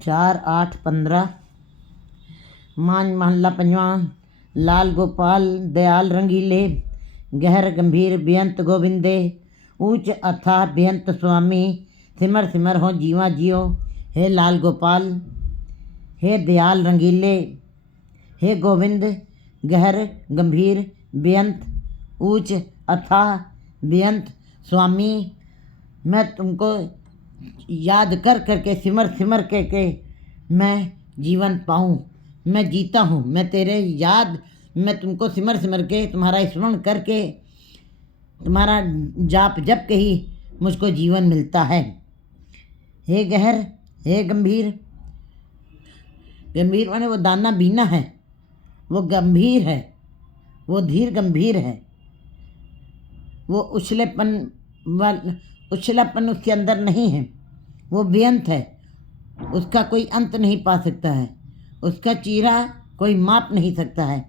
4-8-15 मान महला पंजवा। लाल गोपाल दयाल रंगीले, गहर गंभीर बेअंत गोविंदे, ऊंच अथाह बेअंत स्वामी, सिमर सिमर हो जीवा जियो। हे लाल गोपाल, हे दयाल रंगीले, हे गोविंद, गहर गंभीर बेअंत ऊंच अथाह बेअंत स्वामी, मैं तुमको याद कर करके सिमर सिमर के मैं जीवन पाऊँ, मैं जीता हूँ। मैं तेरे याद, मैं तुमको सिमर सिमर के तुम्हारा स्मरण करके तुम्हारा जाप जप के ही मुझको जीवन मिलता है। हे गहर, हे गंभीर, गंभीर माने वो दाना बीना है, वो गंभीर है, वो धीर गंभीर है, वो उछलापन उसके अंदर नहीं है, वो बेअंत है, उसका कोई अंत नहीं पा सकता है, उसका चीरा कोई माप नहीं सकता है,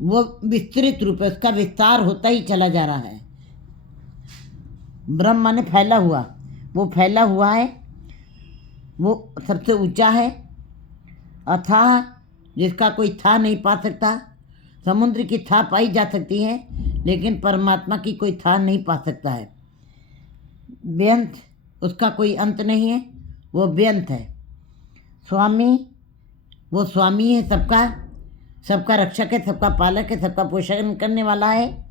वो विस्तृत रूप है, उसका विस्तार होता ही चला जा रहा है। ब्रह्म माने फैला हुआ, वो फैला हुआ है, वो सबसे ऊंचा है, अथाह जिसका कोई था नहीं पा सकता। समुद्र की था पाई जा सकती है लेकिन परमात्मा की कोई था नहीं पा सकता है। बेअंत, उसका कोई अंत नहीं है, वो बेअंत है। स्वामी, वो स्वामी है सबका, सबका रक्षक है, सबका पालक है, सबका पोषण करने वाला है।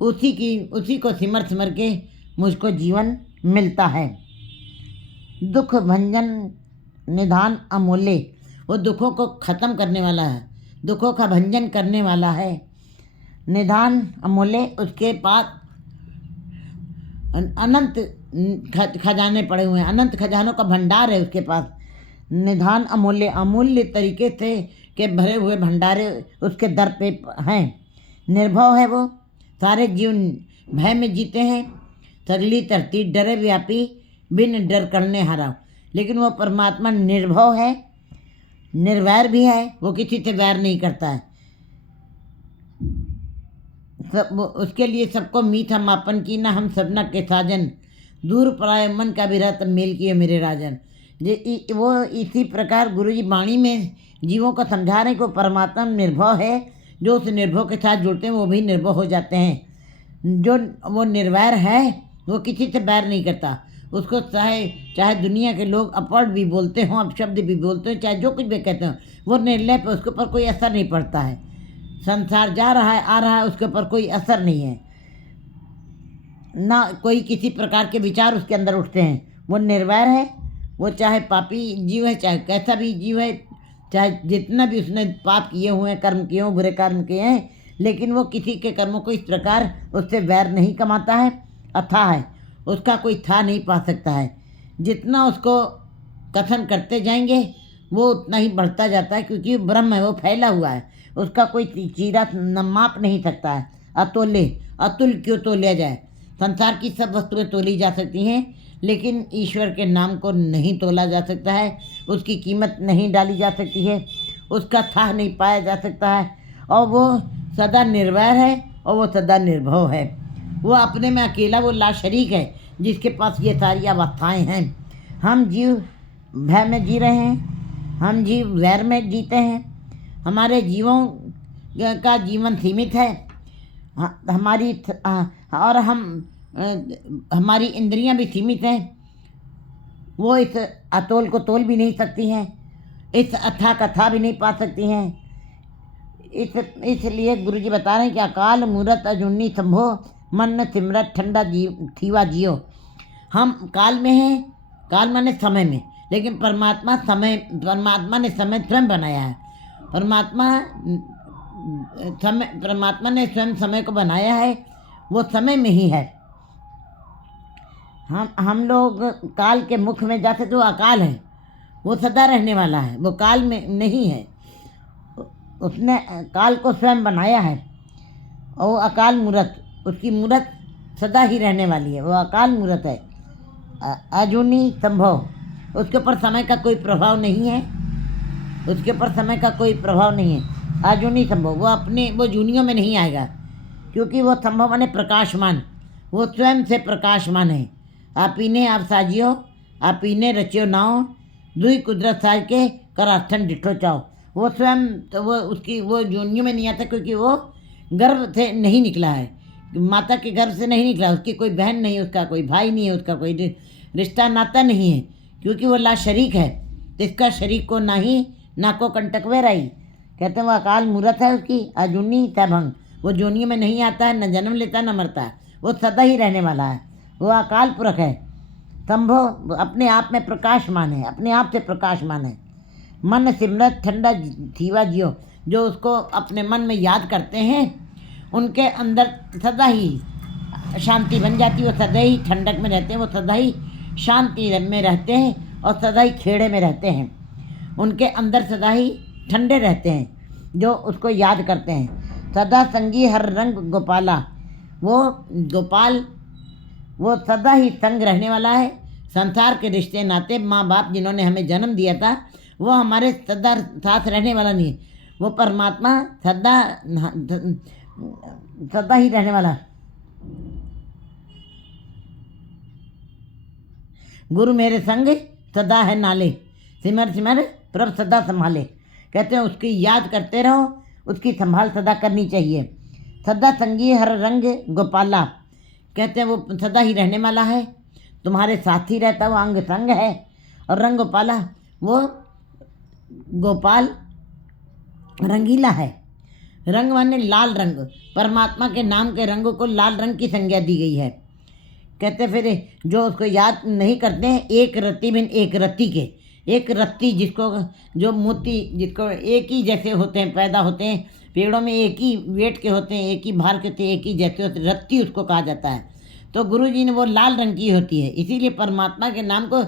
उसी को सिमर सिमर के मुझको जीवन मिलता है। दुख भंजन निधान अमूल्य, वो दुखों को ख़त्म करने वाला है, दुखों का भंजन करने वाला है। निधान अमूल्य, उसके पास अनंत खजाने पड़े हुए हैं, अनंत खजानों का भंडार है उसके पास। निधान अमूल्य, अमूल्य तरीके से के भरे हुए भंडारे उसके दर पे हैं। निर्भव है वो, सारे जीवन भय में जीते हैं। सगली धरती डरे व्यापी, बिन डर करने हारा। लेकिन वो परमात्मा निर्भव है, निर्वैर भी है, वो किसी से वैर नहीं करता है। सब उसके लिए सबको मीठा मापन की ना हम सबना के साजन, दूर पराए मन का भी रहता मेल किए मेरे राजन। वो इसी प्रकार गुरु जी वाणी में जीवों को समझा रहे को परमात्मा निर्भव है। जो उस निर्भव के साथ जुड़ते हैं वो भी निर्भव हो जाते हैं। जो वो निर्वैर है वो किसी से बैर नहीं करता। उसको चाहे दुनिया के लोग अपवर्ड भी बोलते हों, अपशब्द भी बोलते हो, चाहे जो कुछ भी कहते हो, वो निर्लय पर उसके ऊपर कोई असर नहीं पड़ता है। संसार जा रहा है आ रहा है, उसके ऊपर कोई असर नहीं है, ना कोई किसी प्रकार के विचार उसके अंदर उठते हैं। वो निर्वैर है, वो चाहे पापी जीव है, चाहे कैसा भी जीव है, चाहे जितना भी उसने पाप किए हुए हैं, कर्म किए हों, बुरे कर्म किए हैं, लेकिन वो किसी के कर्मों को इस प्रकार उससे वैर नहीं कमाता है। अथाह है, उसका कोई था नहीं पा सकता है। जितना उसको कथन करते जाएंगे वो उतना ही बढ़ता जाता है, क्योंकि ब्रह्म है, वो फैला हुआ है, उसका कोई चीरा न माप नहीं सकता है। अतुल्य, अतुल क्यों तोला जाए। संसार की सब वस्तुएं तोली जा सकती हैं लेकिन ईश्वर के नाम को नहीं तोला जा सकता है, उसकी कीमत नहीं डाली जा सकती है, उसका था नहीं पाया जा सकता है। और वो सदा निर्वैर है और वो सदा निर्भव है। वो अपने में अकेला, वो लाशरीक है जिसके पास ये सारी अवस्थाएँ हैं। हम जीव भय में जी रहे हैं, हम जीव वैर में जीते हैं। हमारे जीवों का जीवन सीमित है, हमारी और हमारी इंद्रियां भी सीमित हैं। वो इस अतोल को तोल भी नहीं सकती हैं, इस अथाह कथा भी नहीं पा सकती हैं। इसलिए गुरु जी बता रहे हैं कि अकाल मूरत अजूनी संभो, मन सिमरत ठंडा थीवा जियो। हम काल में हैं, काल माने समय में, लेकिन परमात्मा ने समय स्वयं बनाया है। परमात्मा ने स्वयं समय को बनाया है, वो समय में ही है। हम लोग काल के मुख में जाते तो अकाल है, वो सदा रहने वाला है, वो काल में नहीं है। उसने काल को स्वयं बनाया है और अकाल मूरत, उसकी मूरत सदा ही रहने वाली है, वो अकाल मूरत है। अजूनी संभव, उसके ऊपर समय का कोई प्रभाव नहीं है, उसके ऊपर समय का कोई प्रभाव नहीं है। अजूनी संभव, वो जूनियों में नहीं आएगा, क्योंकि वो संभव माने प्रकाशमान, वो स्वयं से प्रकाशमान है। आप इन्हें आप साजियो, आप इन्हें रचियो नाओ, दुई कुदरत साज के कर आस्थन डिठो चाहो। वो स्वयं तो वो उसकी वो योनियों में नहीं आता क्योंकि वो गर्भ से नहीं निकला है, माता के गर्भ से नहीं निकला, उसकी कोई बहन नहीं, उसका कोई भाई नहीं है, उसका कोई रिश्ता नाता नहीं है, क्योंकि वो ला शरीक है। तो इसका शरीक को नाही ना को कंटक वेराई, कहते हैं वो अकाल मूरत है उसकी, अजूनी तभंग, वो जोनियों में नहीं आता है, न जन्म लेता न मरता है, वो सदा ही रहने वाला है, वो अकाल पुरख है। संभव अपने आप में प्रकाशमान है, अपने आप से प्रकाशमान है। मन सिमरत ठंडा थीवा जियो, जो उसको अपने मन में याद करते हैं उनके अंदर सदा ही शांति बन जाती है, वो सदा ही ठंडक में रहते हैं, वो सदा ही शांति में रहते हैं और सदा ही खेड़े में रहते हैं, उनके अंदर सदा ही ठंडे रहते हैं जो उसको याद करते हैं। सदा संगी हर रंग गोपाला, वो गोपाल वो सदा ही संग रहने वाला है। संसार के रिश्ते नाते माँ बाप जिन्होंने हमें जन्म दिया था वो हमारे सदा साथ रहने वाला नहीं है, वो परमात्मा सदा ही रहने वाला। गुरु मेरे संग सदा है नाले, सिमर सिमर प्रभ सदा संभाले, कहते हैं उसकी याद करते रहो, उसकी संभाल सदा करनी चाहिए। सदा संगी हर रंग गोपाला, कहते हैं वो सदा ही रहने वाला है, तुम्हारे साथ ही रहता, वो अंग संग है। और रंग गोपाला, वो गोपाल रंगीला है, रंग माने लाल रंग, परमात्मा के नाम के रंग को लाल रंग की संज्ञा दी गई है। कहते फिर जो उसको याद नहीं करते हैं, एक रत्ती बिन एक रत्ती के, एक रत्ती जिसको जो मोती जिसको एक ही जैसे होते हैं, पैदा होते हैं पेड़ों में एक ही वेट के होते हैं, एक ही भार के होते हैं, एक ही जैसे होते हैं, रत्ती उसको कहा जाता है। तो गुरु जी ने वो लाल रंग की होती है, इसीलिए परमात्मा के नाम को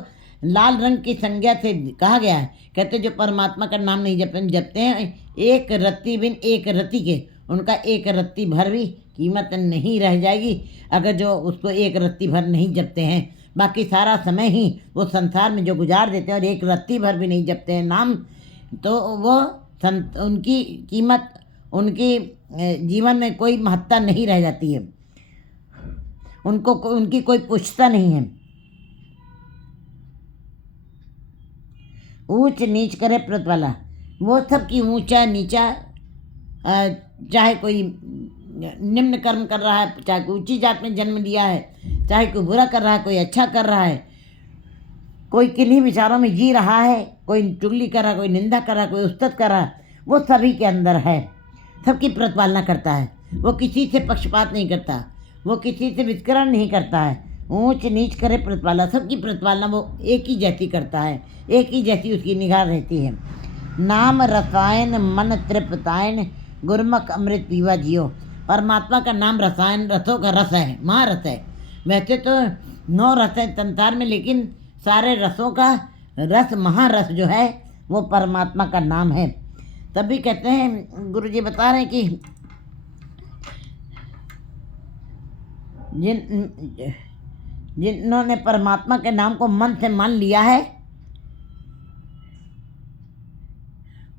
लाल रंग की संज्ञा से कहा गया है। कहते जो परमात्मा का नाम नहीं जपते हैं, एक रत्ती बिन एक रत्ती के, उनका एक रत्ती भर भी कीमत नहीं रह जाएगी अगर जो उसको एक रत्ती भर नहीं जपते हैं। बाकी सारा समय ही वो संसार में जो गुजार देते हैं और एक रत्ती भर भी नहीं जपते हैं नाम, तो वो उनकी कीमत, उनकी जीवन में कोई महत्ता नहीं रह जाती है, उनको उनकी कोई पुष्टता नहीं है। ऊंच नीच करे प्रतिवाला, वो सब की ऊंचा नीचा, चाहे कोई निम्न कर्म कर रहा है, चाहे कोई ऊंची जात में जन्म लिया है, चाहे कोई बुरा कर रहा है, कोई अच्छा कर रहा है, कोई किन्हीं विचारों में जी रहा है, कोई चुगली कर रहा है, कोई निंदा कर रहा है, कोई उस्तत कर रहा है, वो सभी के अंदर है, सबकी प्रतिपालना करता है, वो किसी से पक्षपात नहीं करता, वो किसी से वितकरण नहीं करता है। ऊंच नीच करे प्रतिपाला, सबकी प्रतिपालना वो एक ही जैसी करता है, एक ही जैसी उसकी निगाह रहती है। नाम रसायन मन तृप्तायन, गुरमुख अमृत पीवा जियो, परमात्मा का नाम रसायन, रसों का रस है, महारस है। वैसे तो 9 रस है संसार में, लेकिन सारे रसों का रस, महारस जो है वो परमात्मा का नाम है। तभी कहते हैं गुरु जी बता रहे हैं कि जिन्होंने परमात्मा के नाम को मन से मान लिया है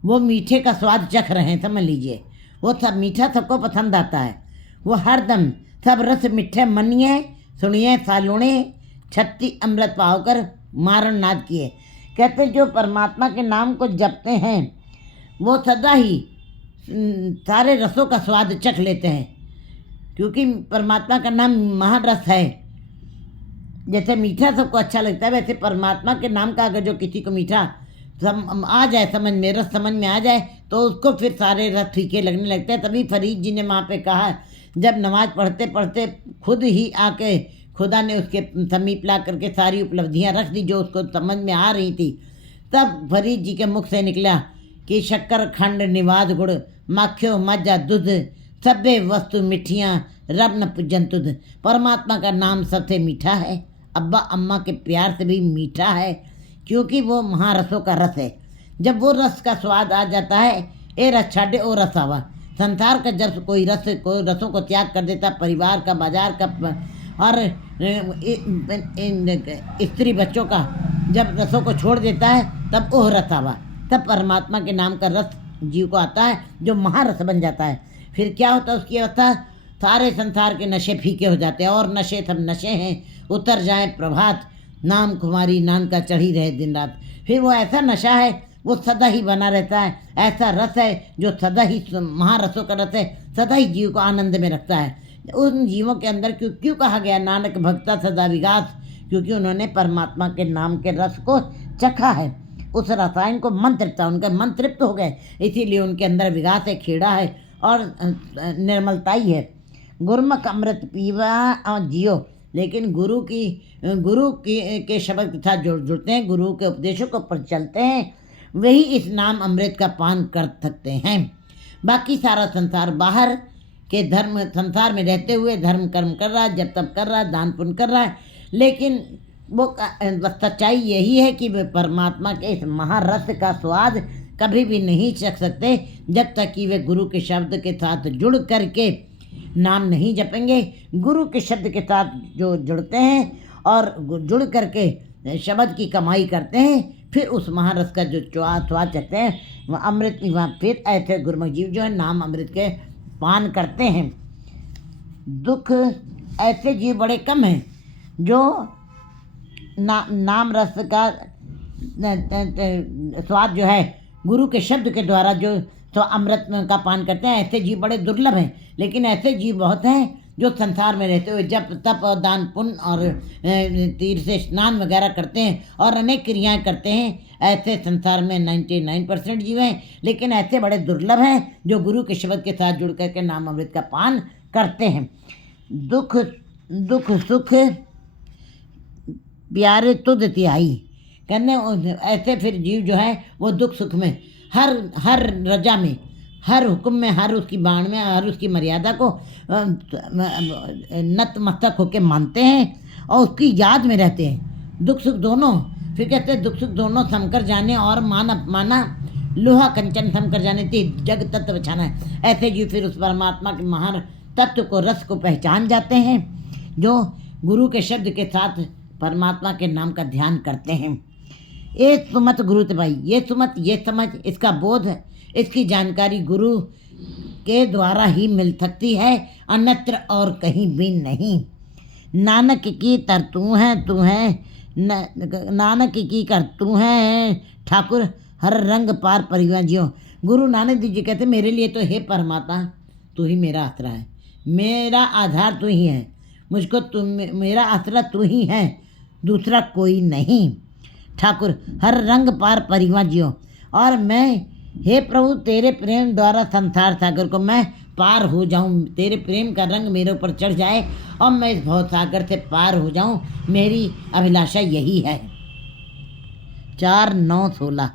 वो मीठे का स्वाद चख रहे हैं, समझ लीजिए। वो सब मीठा सबको पसंद आता है, वो हरदम सब रस मिठे मनिए सुनिए सालुणे, छत्ती अमृत पाकर मारण नाद किए। कहते जो परमात्मा के नाम को जपते हैं वो सदा ही सारे रसों का स्वाद चख लेते हैं, क्योंकि परमात्मा का नाम महारस है। जैसे मीठा सबको अच्छा लगता है, वैसे परमात्मा के नाम का अगर जो किसी को मीठा आ जाए समझ में, रस समझ में आ जाए, तो उसको फिर सारे रस फीके लगने लगते हैं। तभी फरीद जी ने वहाँ पे कहा, जब नमाज पढ़ते पढ़ते खुद ही आके खुदा ने उसके समीप ला करके सारी उपलब्धियाँ रख दी जो उसको समझ में आ रही थी, तब फरीद जी के मुख से निकला कि शक्कर खंड निवाद गुड़, माखियो मज्जा दूध, सभे वस्तु मिठियाँ रब न पूजन तुध। परमात्मा का नाम सबसे मीठा है, अब्बा अम्मा के प्यार से भी मीठा है, क्योंकि वो महारसों का रस है। जब वो रस का स्वाद आ जाता है, ए रस छाड़े ओ रस आवा। संसार का जब कोई रसों को त्याग कर देता, परिवार का, बाजार का और स्त्री बच्चों का जब रसों को छोड़ देता है, तब ओह रस आवा, तब परमात्मा के नाम का रस जीव को आता है जो महारस बन जाता है। फिर क्या होता है उसकी अवस्था, सारे संसार के नशे फीके हो जाते हैं, और नशे सब नशे हैं, उतर जाए प्रभात, नाम कुमारी नान का चढ़ी रहे दिन रात। फिर वो ऐसा नशा है, वो सदा ही बना रहता है। ऐसा रस है जो सदा ही, महारसों का रस है, सदा ही जीव को आनंद में रखता है। उन जीवों के अंदर क्यों क्यों कहा गया नानक भक्ता सदा विगास? क्योंकि उन्होंने परमात्मा के नाम के रस को चखा है, उस रसायन को मन तृप्ता, उनका मन तृप्त हो गए, इसीलिए उनके अंदर विकास है, खेड़ा है और निर्मलता ही है। गुरमुख अमृत पीवा और जियो। लेकिन गुरु के शब्द के साथ जुड़ते हैं, गुरु के उपदेशों के ऊपर चलते हैं, वही इस नाम अमृत का पान कर सकते हैं। बाकी सारा संसार बाहर के धर्म, संसार में रहते हुए धर्म कर्म कर रहा है, जब तब कर रहा है, दान पुण्य कर रहा है, लेकिन वो सच्चाई यही है कि वे परमात्मा के इस महारस का स्वाद कभी भी नहीं चख सकते जब तक कि वे गुरु के शब्द के साथ जुड़ करके नाम नहीं जपेंगे। गुरु के शब्द के साथ जो जुड़ते हैं और जुड़ करके शब्द की कमाई करते हैं, फिर उस महारस का जो स्वाद चखते हैं, वह अमृत वहाँ फिर ऐसे गुरुमुख जीव जो है नाम अमृत के पान करते हैं। दुख ऐसे जीव बड़े कम हैं जो नाम रस का स्वाद जो है गुरु के शब्द के द्वारा जो तो अमृत का पान करते हैं। ऐसे जीव बड़े दुर्लभ हैं, लेकिन ऐसे जीव बहुत हैं जो संसार में रहते हुए जप तप और दान पुण्य और तीर्थ से स्नान वगैरह करते हैं और अनेक क्रियाएं करते हैं। ऐसे संसार में 99% जीव हैं, लेकिन ऐसे बड़े दुर्लभ हैं जो गुरु के शब्द के साथ जुड़ करके नाम अमृत का पान करते हैं। दुख सुख प्यारे तुद त्याई, कहने ऐसे फिर जीव जो है वो दुख सुख में, हर रजा में, हर हुक्म में, हर उसकी बाण में, हर उसकी मर्यादा को नतमस्तक होकर मानते हैं और उसकी याद में रहते हैं। दुख सुख दोनों, फिर कहते हैं दुख सुख दोनों समकर जाने और मान अपमाना, लोहा कंचन समकर जाने ते जग तत्व बचाना है। ऐसे जीव फिर उस परमात्मा के महान तत्व को, रस को पहचान जाते हैं जो गुरु के शब्द के साथ परमात्मा के नाम का ध्यान करते हैं। ये सुमत गुरु ते भाई, ये सुमत, ये समझ, इसका बोध, इसकी जानकारी गुरु के द्वारा ही मिल सकती है, अन्यत्र और कहीं भी नहीं। नानक की तर तू है नानक की कर तू है ठाकुर, हर रंग पार परिवार जियो। गुरु नानक देव जी कहते मेरे लिए तो हे परमात्मा तू ही मेरा आसरा है, मेरा आधार तू ही है, मुझको तुम, मेरा आसरा तू ही है, दूसरा कोई नहीं। ठाकुर हर रंग पार परिवार जियो, और मैं हे प्रभु तेरे प्रेम द्वारा संसार सागर को मैं पार हो जाऊं, तेरे प्रेम का रंग मेरे ऊपर चढ़ जाए और मैं इस भव सागर से पार हो जाऊं, मेरी अभिलाषा यही है। 4-9-16